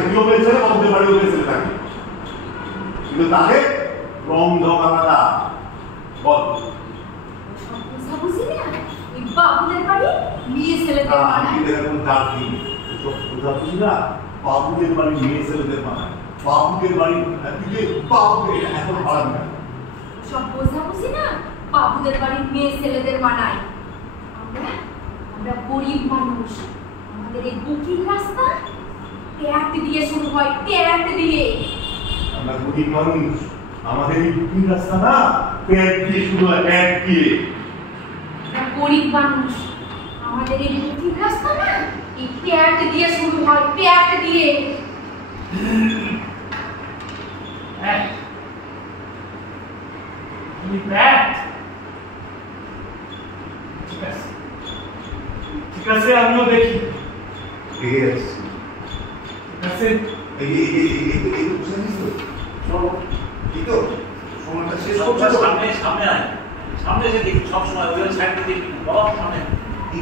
থাকে, তুইও মেয়ে ছেলে, বাবুদের বাড়িও মেয়ে ছেলে থাকে, কিন্তু তাকে রং ঢং আলাদা। বল বুঝি না বাবুদের বাড়ি মেয়ে ছেলেদের মানায়। এরকম ডাক দিন বুঝা বুঝি না, বাবুদের বাড়ি মেয়ে ছেলেদের মানায়, বাবুদের বাড়ি বাবুকে এখন ভাড়া না সব বোঝা বুঝি না বাবুদের বাড়ি মেয়ে ছেলেদের মানায়। আমরা আমরা গরিব মানুষ, আমাদের এই বুকিং রাস্তা ট্যাগ দিয়ে শুরু হয়, ট্যাগ দিয়ে। আমরা গরিব মানুষ, আমাদের এই বুকিং রাস্তা না ট্যাগ দিয়ে শুরু হয়, ট্যাগ দিয়ে। আমরা গরিব মানুষ, আমাদের এই বুকিং রাস্তা না এই ট্যাগ দিয়ে শুরু হয়, ট্যাগ দিয়ে। ঠিক আছে, আমিও দেখি। ঠিক আছে, এই বুঝে নিস তো, ঠিক তো সময়টা শেষ করছে। সামনে সামনে আয়, সামনে এসে দেখি সব সময় ওই সাইড দিয়ে দেখি, বড় সামনে এই